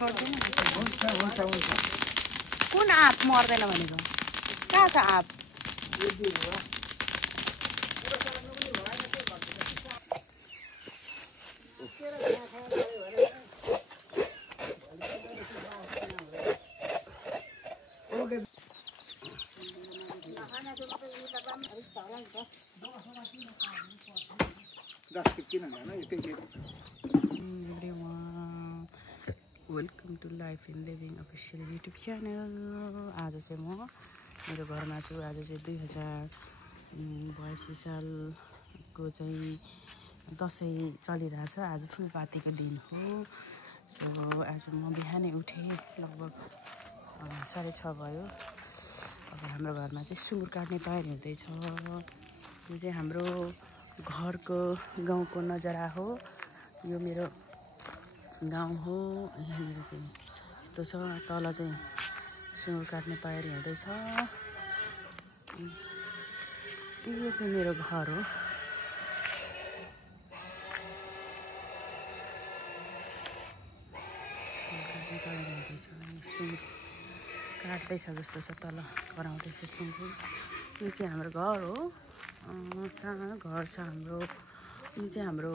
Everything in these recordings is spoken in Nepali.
छोड्दैन हुन्छ हुन्छ हुन्छ कुन आँप मर्दैन भनेको कहाँ छ आँप welcome to life in living official YouTube channel. आज चाहिँ म मेरो घरमा छु। आज चाहिँ 2082 सालको चाहिँ दसैँ चलिरहेछ। आज फुलपातीको दिन हो। सो आज म बिहानै उठेँ, लगभग 6:30 भयो। अब हाम्रो घरमा चाहिँ सुँगुर काट्ने तयारी हुँदैछ। यो चाहिँ हाम्रो घरको गाउँको नजारा हो। यो मेरो गाउँ हो। यहाँनिर चाहिँ यस्तो छ, तल चाहिँ सुँगुर काट्ने तयारी हुँदैछ। यो चाहिँ मेरो घर हो। सुँगुर काट्दैछ जस्तो छ, तल कराउँदैछ सुँगुर। यो चाहिँ हाम्रो घर हो। सानो घर छ हाम्रो। यो चाहिँ हाम्रो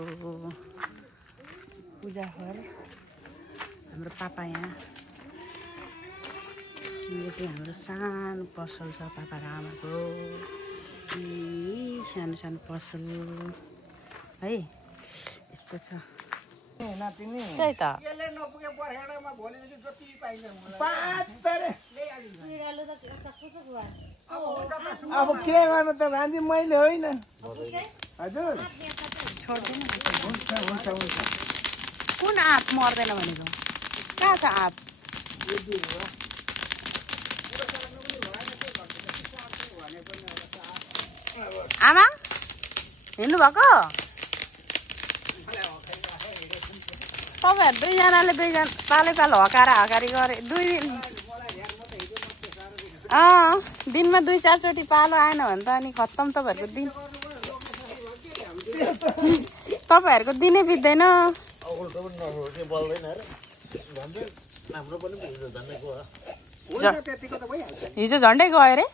पूजा घर, हाम्रो पापा यहाँ। यो चाहिँ हाम्रो सानो पसल छ पापा र आमाको। सानो सानो पसल है, यस्तो छ। त्यही त अब के गर्नु त भान्जी, मैले होइन हजुर। छोड्दैन हुन्छ हुन्छ हुन्छ कुन आँप मर्दैन भनेको कहाँ छ आँप आमा हिँड्नु भएको? तपाईँहरू दुईजनाले पालै पालो हकारी गरे। दिनमा 2-4 चोटि पालो आएन भने त अनि खत्तम तपाईँहरूको दिन। तपाईँहरूको दिनै बित्दैन। हिजो झन्डै गयो अरे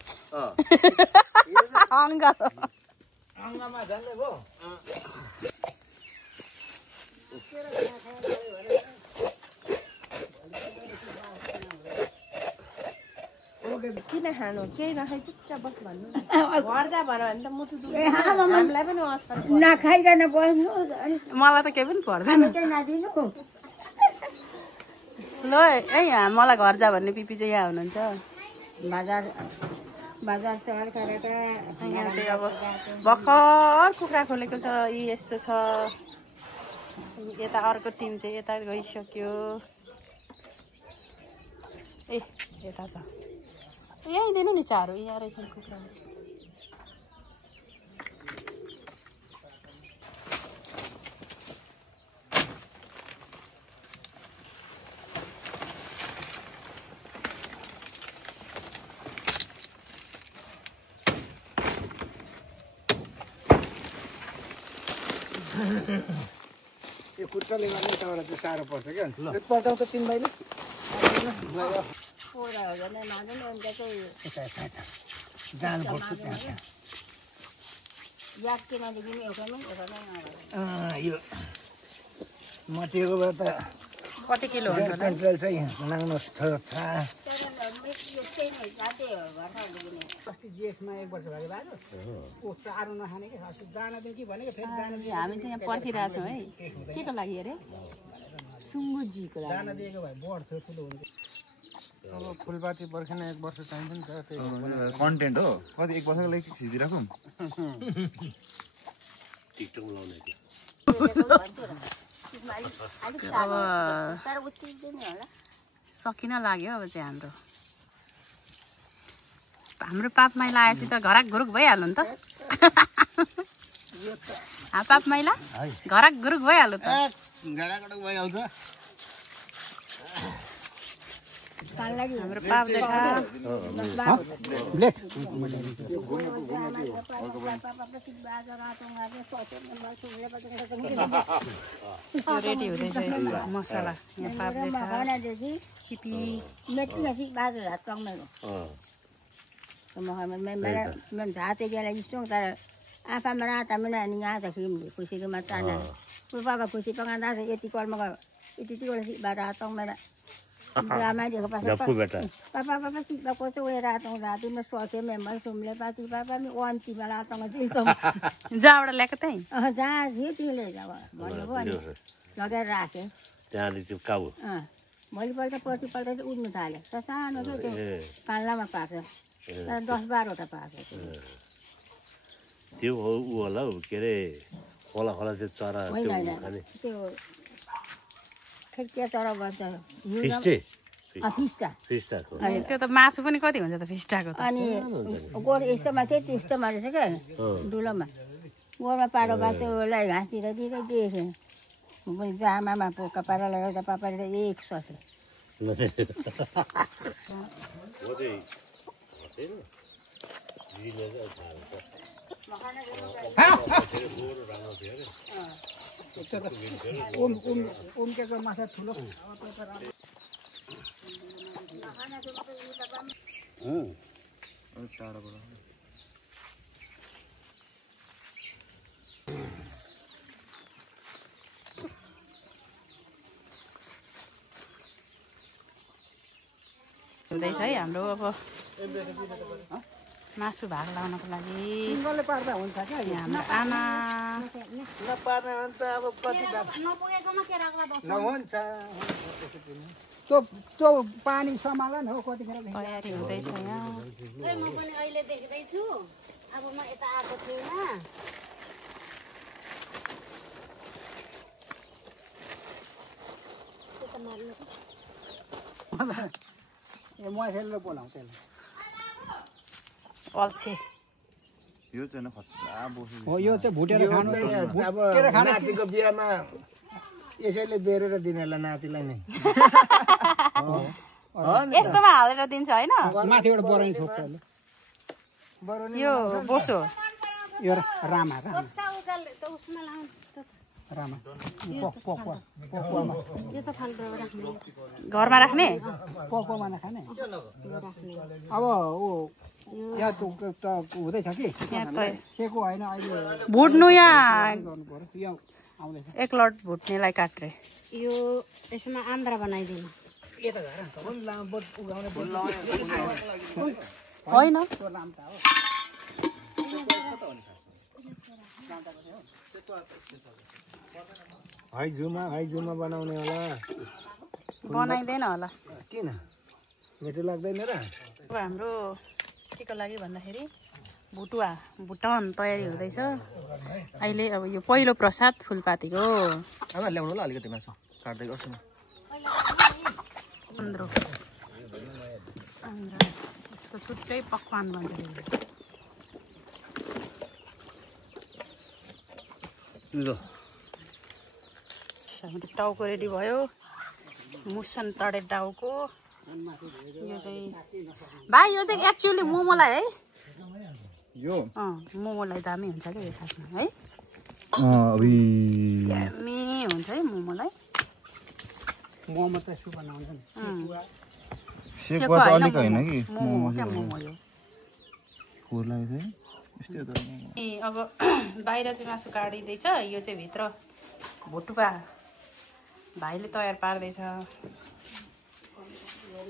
अङ्गमा झन्डै भयो। किन खानु? केही नखाइ चुच्चा बस भन्नु। घर जा भन भने त मुटु दुख्छ। हामीलाई पनि असर नखाइकन बस्नु। मलाई त केही पनि पर्दैन। ल यहाँ मलाई घर जा भन्ने पिपी चाहिँ यहाँ हुनुहुन्छ। बजार सहर गरेर यहाँ चाहिँ अब भर्खर कुखुरा खोलेको छ। यी यस्तो छ। यता अर्को टिम चाहिँ यता गइसक्यो। ए यता छ। यहीँ दिनु नि चारो। यहाँ रहेछन् कुखुरा। यो खुट्टाले गर्दा यताबाट चाहिँ साह्रो पर्छ क्या। पल्टाउँछ तिन भाइले जानु पर्छ त्यहाँ। यो मटिएको भए त कति किलो हुन्छ होला? कन्ट्रोल चाहिँ नाङ्नुहोस् थाहा। जेठमा 1 वर्ष भयो बाजु चारो नखाने कि दाना दिउँ कि भनेको फेरि दाना हामी चाहिँ यहाँ पर्खिरहेछौँ है। के को लागि अरे? सुँगुरजीको लागि दाना दिएको भए बढ्थ्यो, ठुलो हुन्थ्यो। अब फुलपाती पर्खिन 1 वर्ष चाहिन्छ नि त। त्यही कन्टेन्ट हो। कति 1 वर्षको लागि खिचिदिराखौँ। टिकटक लाउने सकिन लाग्यो। अब चाहिँ हाम्रो पाप मैला आएपछि त घराक घुरुक भइहाल्नु नि त। पाप मैला घराक घुरुक भइहाल्यो त। हाम्रो पाप जेठा ब्लेड रेडी हुँदैछ मसला यहाँ पाप जेठा सिपी आफामा राता पनि अनि यहाँ त खुसीको मात्र बाबा खुसी पकाउँदा यति कर्म यति रातौँ मेरो ड्रामा देखो पापा सिक्दा कस्तो उयो रातौँ रातिमा सके मेम्बर सुमले पाती पापा पनि वान्तीमा रातौँ चिल्छौँ जहाँबाट ल्याएको त्यही जहाँ थियो त्यसले भनेको अनि लगेर राखेँ त्यहाँदेखि काउ भोलिपल्ट पर्सिपल्ट चाहिँ उड्नु थाल्यो सानो थियो त्यो कान्लामा पार्छ 10-12वटा पार्छ त्यो ऊ होला हौ के अरे खोला खोला चाहिँ चरा त्यो खेक्टिया चरा भन्छ त्यो त मासु पनि कति हुन्छ त फिस्टाको अनि गोरु यस्तोमा चाहिँ त्यस्तोमा रहेछ क्या डुलोमा गोरुमा पारो बाँच्यो उसलाई घाँसतिर दिँदै दिएछ पनि आमामा पोका पारालाई एउटा पापाले एक ससे उम्केको माछा ठुलो हुँदैछ है हाम्रो अब मासु भाग लाउनको लागि सिङ्गलले पार्दा हुन्छ क्या हाम्रो आमा नपार्ने भने त अब कति हुन्छ त्यो पानी सम्हाल न हौ कतिखेर तयारी हुँदैछ यहाँ म पनि अहिले देख्दैछु अब म यता आएको थिएन म खेलेर बोलाउँछ अल्छे यो चाहिँ खतरा बोसो हो यो चाहिँ भुटेर खानु अब नातिको बिहामा यसैले बेरेर दिनेलाई नातिलाई नै यस्तोमा हालेर दिन्छ होइन माथिबाट बराउनु छोप्छ यो बोसो यो रामा घरमा राख्ने पकुवामा नखाने अब ऊ यहाँ त हुँदैछ कि सेको होइन अहिले भुट्नु यहाँ यहाँ आउँदैछ एक लट भुट्नेलाई काट्रे यो यसमा आन्द्रा बनाइदिनु होइन हाइजुमा बनाउने होला बनाइँदैन होला किन मिठो लाग्दैन र अब हाम्रो केको लागि भन्दाखेरि भुटन तयारी हुँदैछ अहिले अब यो पहिलो प्रसाद फुलपातीको अब ल्याउनु ल अलिकति मासु काट्दै गर्छु म आन्द्रो यसको छुट्टै पकवान भन्छ हाम्रो टाउको रेडी भयो मुसन तडे टाउको यो चाहिँ भाइ यो चाहिँ एक्चुअली मोमोलाई है यो मोमोलाई दामी हुन्छ क्या यो खासमा है दामी हुन्छ है मोमोलाई मोमो त यसो बनाउँछ नि सेकवा त अलिक होइन कि मोमो क्या मोमो यो खोरलाई चाहिँ यस्तै त ए अब बाहिर चाहिँ मासु काटिँदैछ यो चाहिँ भित्र भुटुपा भाइले तयार पार्दैछ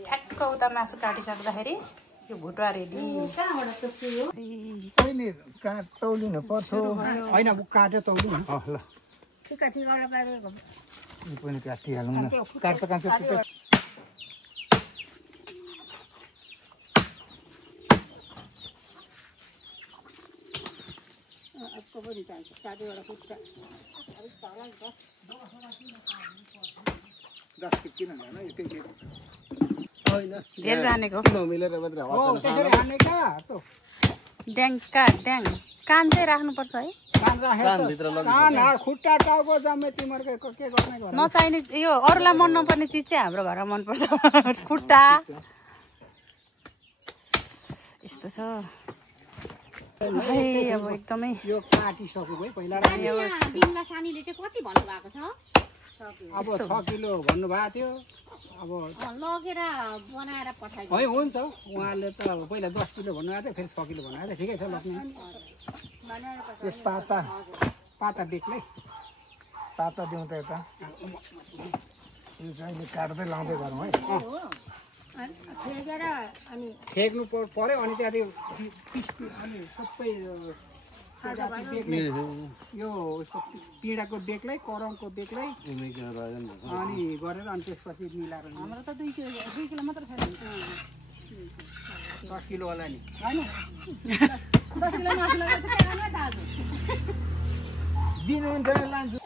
ठ्याक्क उता मासु काटिसक्दाखेरि यो भुटुवा रेडी कहाँ तौलिनु पर्छ होइन काट्यो तौली ल यो पनि काटिहालौँ न काट्छ धेर जानेको नमिलेर मात्र त्यसरी हाल्ने क्या ड्याङका ड्याङ कान चाहिँ राख्नुपर्छ है कान राखेर कान खुट्टा टाउको जम्मै तिमीहरूको के गर्ने घर नचाहिने यो अरूलाई मन नपर्ने चिज चाहिँ हाम्रो घरमा मनपर्छ खुट्टा यस्तो छ अब एकदमै यो काटिसक्यो है पहिला बिमला सानीले चाहिँ कति भन्नुभएको छ अब 6 किलो भन्नुभएको थियो अब लगेर बनाएर पठाइदिनु है हुन्छ उहाँले त पहिला 10 किलो भन्नुभएको थियो फेरि 6 किलो भन्नुभएको थियो ठिकै छ लग्ने यस पाता बेग्लै पाता दिउँ त यता यो चाहिँ काट्दै लाउँदै गरौँ है फेकेर अनि ठेक्नु पर्यो अनि त्यहाँदेखि अनि सबै यो पिँडाको बेग्लै करङको बेग्लै अनि गरेर अनि त्यसपछि मिलाएर हाम्रो त 2 किलो मात्र छैन 10 किलोवाला नि होइन 10 किलो मासुलाई चाहिँ के गर्ने दाजु दिनुहुन्छ लान्छु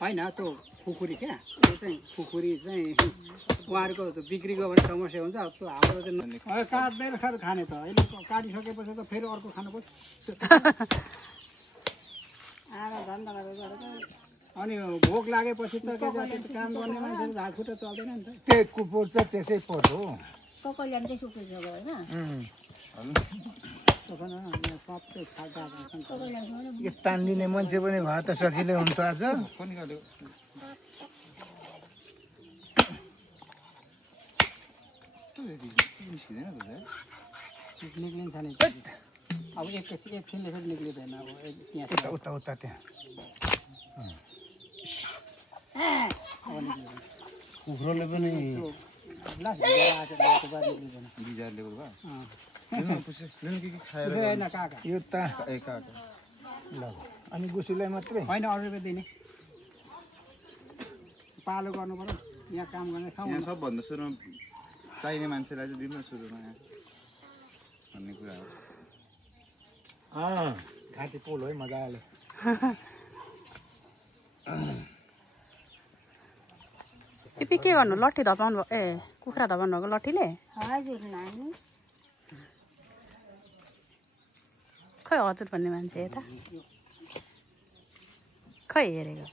होइन त्यो खुकुरी क्या त्यो चाहिँ खुकुरी चाहिँ उहाँहरूको बिक्री गयो भने समस्या हुन्छ त्यो हाम्रो चाहिँ काट्दैन खाने त अहिले काटिसकेपछि त फेरि अर्को खानु पर्छ अनि भोक लागेपछि त काम गर्ने मान्छेले झार खुट्टा चल्दैन नि त त्यही कुकुर त त्यसै पर्छ हो ककैले चाहिँ सुकिसक्यो होइन यो तान्दिने मान्छे पनि भए त सजिलै हुन्छ आज निक्लिन्छ नि अब एकछिनले फेरि निक्लिँदैन अब त्यहाँ उता उता त्यहाँ कुखुराले पनि यो त ल अनि गुसुलाई मात्रै होइन अरू दिने पालो गर्नु पर्यो यहाँ काम गर्ने ठाउँ सबभन्दा सुरुमा चाहिने मान्छेलाई चाहिँ दिनु सुरुमा भन्ने कुरा हो घाँटी पोल है मजाले टिपी के गर्नु लट्ठी धपाउनु ए कुखुरा धपाउनु भएको लट्ठीले हजुर नानी खै हजुर भन्ने मान्छे यता खै हेरेको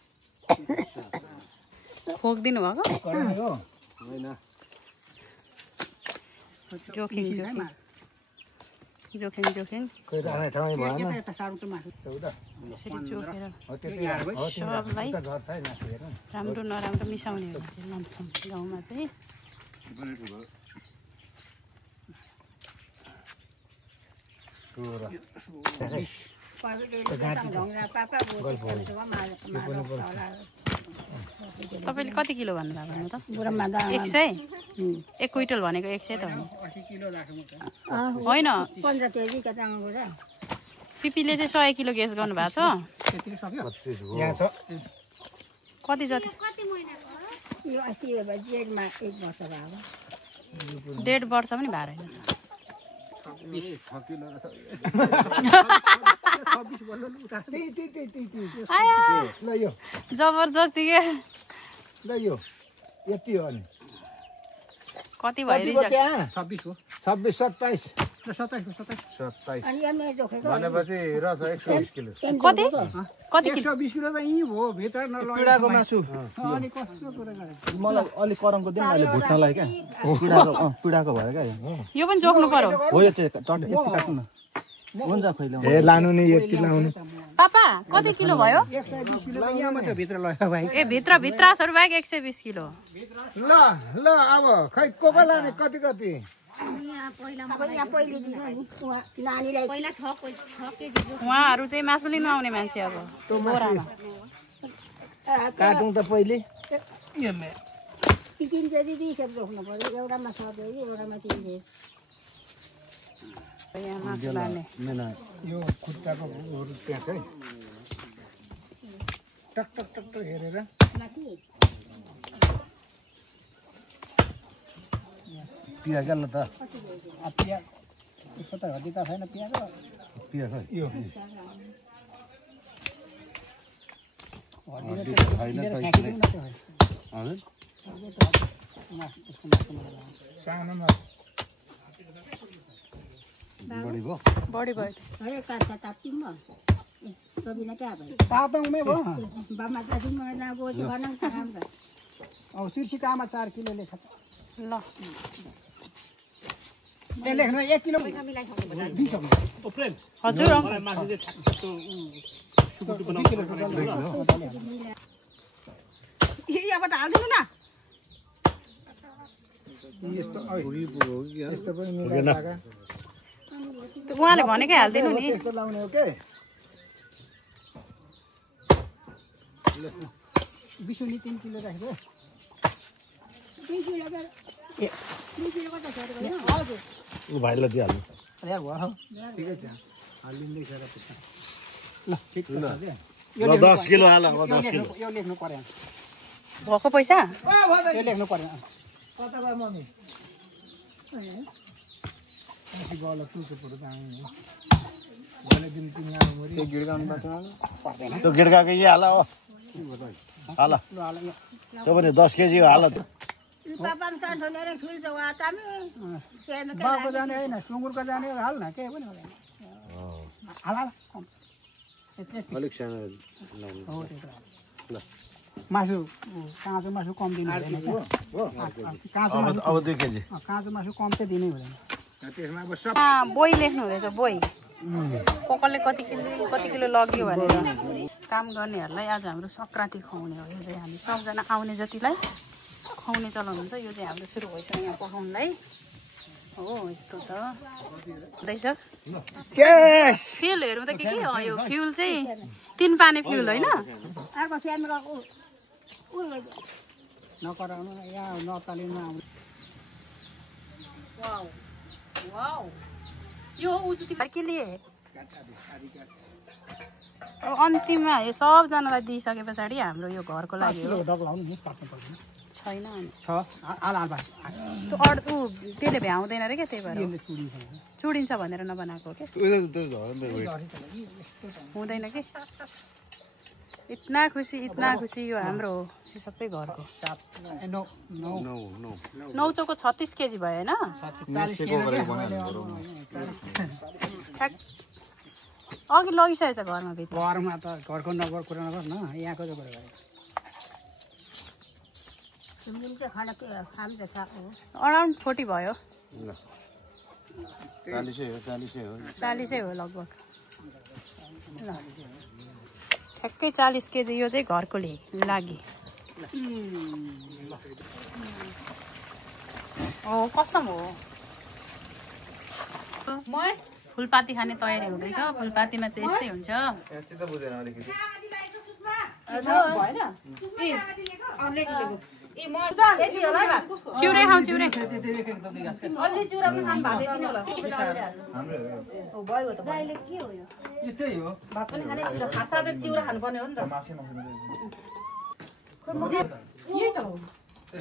खोकिदिनु भएको जोखिङ जोखिङ जोखिङ यसरी जोखेर सबलाई राम्रो नराम्रो मिसाउने हो चाहिँ लान्छौँ गाउँमा चाहिँ तपाईँले कति किलो भन्नुभयो त 100 1 क्विन्टल भनेको 100 त होइन पिपीले चाहिँ 100 किलो गेस गर्नुभएको छ कति जति 1.5 वर्ष पनि भएर रहेछ जबरजस्ती के ल यो यति हो नि कति भयो रिजल्ट 26 हो 26 27 भनेपछि रहेछ 120 किलो कति कति 120 किलो त यही भयो भित्र नलगाएको पिडाको मासु अनि कस्तो कुरा गरे मलाई अलि करङको दिन अहिले भुट्नलाई क्या पिडाको भयो क्या यो पनि जोख्नु पर्यो हो यो चाहिँ यति काट्नु न हुन्छ खैले ए लानु नि यति लाउनु पापा कति किलो भयो 120 किलो त यहाँ मात्र भित्र लग्यो भाइ ए भित्रासहरु बाहेक 120 किलो ल ल अब खै कोको लाने कति कति उहाँहरु चाहिँ मासु लिनु आउने मान्छे अब बोरामा काटौँ त पहिले यहाँ मासु लाने यो खुट्टाको त्यहाँ छ है टक टक टक टक हेरेर पिया गल त पिया यसो त हड्डी त छैन पियाको पिया खै यो हड्डी छैन त हजुर सानोमा बढी भयो बढी भयो अरे काट्दा तात्तिम सबिना क्या भयो तातोङमै भयो बामा तात्तिम ना बोझ भनौँ त राम्रो अब सिर्सिकामा 4 किलो लेख ल ए लेख्नु 1 किलो हजुर यहाँबाट हालिदिनु न यस्तो पनि मिलाएर उहाँले भनेकै हालिदिनु नि त्यस्तो लाउने हो के बिसुनी 3 किलो राख्यो 2 किलो ए 2 किलो कता छ हैन हजुर उ भाइलाई दिइहाल्नु यार भयो ठिकै छ हालिँदैछ र ल ठिक छ ल 10 किलो हाल अब 10 किलो यो लेख्नु पर्यो भएको पैसा यो लेख्नु पर्यो कता भयो मम्मी अस्ति गल तुलको फोटो त आउने भने दिन तिमी आउनु मरि त्यो गिडगाउनु पर्छ पर्दैन त्यो गिड्काको यही हाल हो हाल त्यो पनि 10 केजी हो हाल पापाम सान्थो लिएर फिल्छ वाटामी बाउको जाने होइन सुँगुरको जाने हाल न केही पनि हुँदैन हाल हाल अलिक सानो हो त्यो ल मासु काँचो मासु कम दिनु हुँदैन काँचो मासु अब 2 केजी काँचो मासु कम चाहिँ दिनै हुँदैन त्यसमा अब सब बोई लेख्नु हुँदैछ बोई कसले कति किलो लग्यो भनेर काम गर्नेहरूलाई आज हाम्रो सङ्क्रान्ति खुवाउने हो यो चाहिँ हामी सबजना आउने जतिलाई खुवाउने चलन हुन्छ यो चाहिँ हाम्रो सुरु भइसक्यो यहाँ पकाउनलाई हो यस्तो छ हुँदैछ फ्युल हेरौँ त के हो यो फ्युल चाहिँ 3 पाने फ्युल होइन अर्को फ्यामिली उ नकराउनु यहाँ नतालिनु आउनु वाउ वाउ यो उजुती के लिए अन्तिममा यो सबजनालाई दिइसके पछाडि हाम्रो यो घरको लागि हो डग्लाउनु नि काट्नु पर्दैन छैन अनि छ हाल हाल त्यो त्यसले भ्याउँदैन अरे क्या त्यही भएर चुडिन्छ भनेर नबनाएको हो क्या हुँदैन कि इतना खुसी यो हाम्रो हो यो सबै घरको 9 चौको 36 केजी भयो होइन अघि लगिसकेछ घरमा भित्र घरमा त घरको नगर कुरा नगर न यहाँको चाहिँ कुरा गरेको सुँगुर चाहिँ खाना के खानु त साको अराउन्ड 40 भयो 40 हो लगभग ल ठ्याक्कै 40 केजी यो चाहिँ घरको लागि कसम हो महेश फुलपाती खाने तयारी हुँदैछ फुलपातीमा चाहिँ यस्तै हुन्छ चिउरे खाऊ चिउरे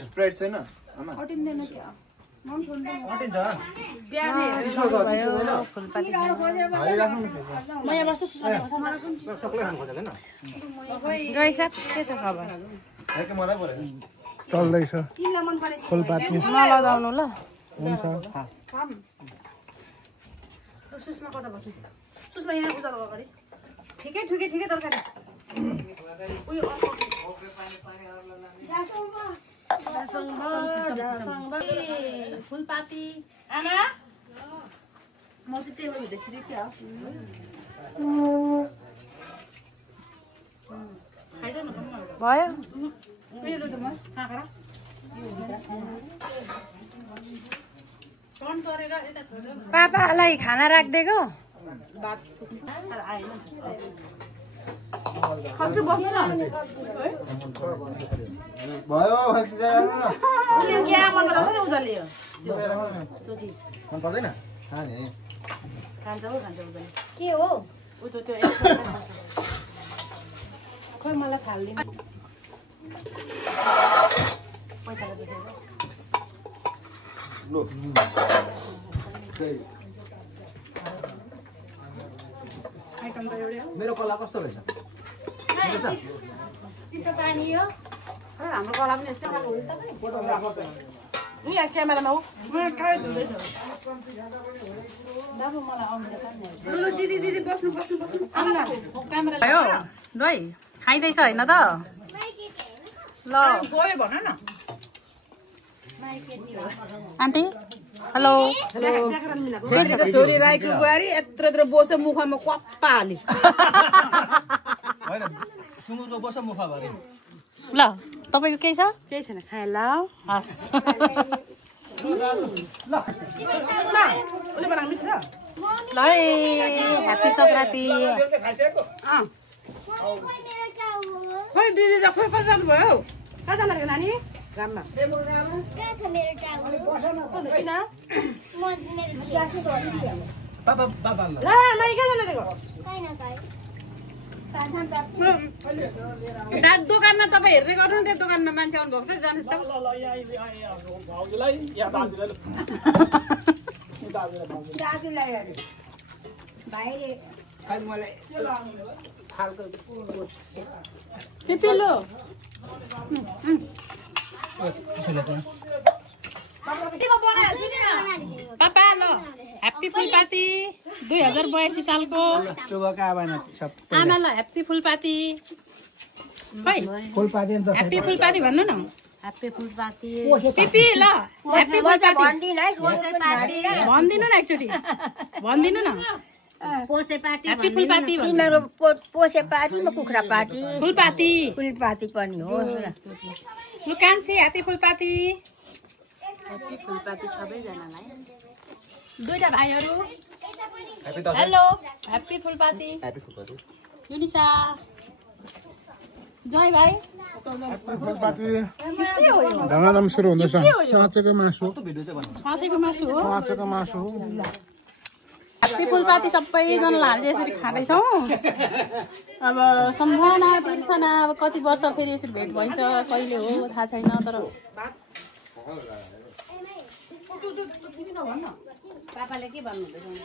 स्प्राइट छैन चल्दैछ फुलपाती नलगाउनु ल हुन्छ सुषमा कता बस्नु सुषमा यहाँ उजालो अगाडि ठिकै तरकारी फुलपाती आमा म चाहिँ टेबल भित्र छिरिक्यो भयो पापालाई खाना राखिदिएको भयो मन पर्दैन के हो खोइ मलाई थाल्दिनु मेरो कला कस्तो रहेछ चिसो पानी हो हाम्रो कला पनि यस्तै खानु हुन्छ यहाँ क्यामेरामा हो दिदी दिदी बस्नु बस्नु बस्नु क्यामेरा भयो ल है खाइँदैछ होइन त ल गयो भन न आन्टी हेलो छेत्रीको छोरी राईको बुहारी यत्रो यत्रो बोसो मुखमा कप्पा हाली होइन सुँगुरको बस मुखभरि ल तपाईँको केही छ केही छैन खाए ल हस् ल है ह्याप्पी सङ्क्रान्ति खोइ दिदी त खोइ कहाँ जानुभयो कहाँ जानु लाग्यो नानी घाममा बाबा बाबा ला नानी कहाँ जानु लागेको दोकानमा तपाईँ हेर्दै गर्नु त्यो दोकानमा मान्छे आउनु भएको छ जानु त पिपिलो पापा ल ह्याप्पी फुलपाती 2082 सालको आमा ल ह्याप्पी फुलपाती ह्याप्पी फुलपाती भन्नु न ह्याप्पी फुलपाती पिपी ल ह्याप्पी फुलपाती भनिदिनु न एकचोटि भनिदिनु न पोसे पार्टी ह्याप्पी फुलपाती तिम्रो पोसे पार्टी म कुखुरा पार्टी फुलपाती फुलपाती पनि हो लु कान्छी ह्याप्पी फुलपाती सबैजनालाई दुईटा भाइहरू हेलो ह्याप्पी फुलपाती युनिसा जय भाइ धमाधम सुरु हुँदैछ चचेको मासु खसेको मासु हो ह्याप्पी फुलपाती सबैजनालाई हामी चाहिँ यसरी खाँदैछौँ अब सम्भावना बिर्सना अब कति वर्ष फेरि यसरी भेट भइन्छ कहिले हो थाहा छैन तर पापाले के भन्नुहुँदैछ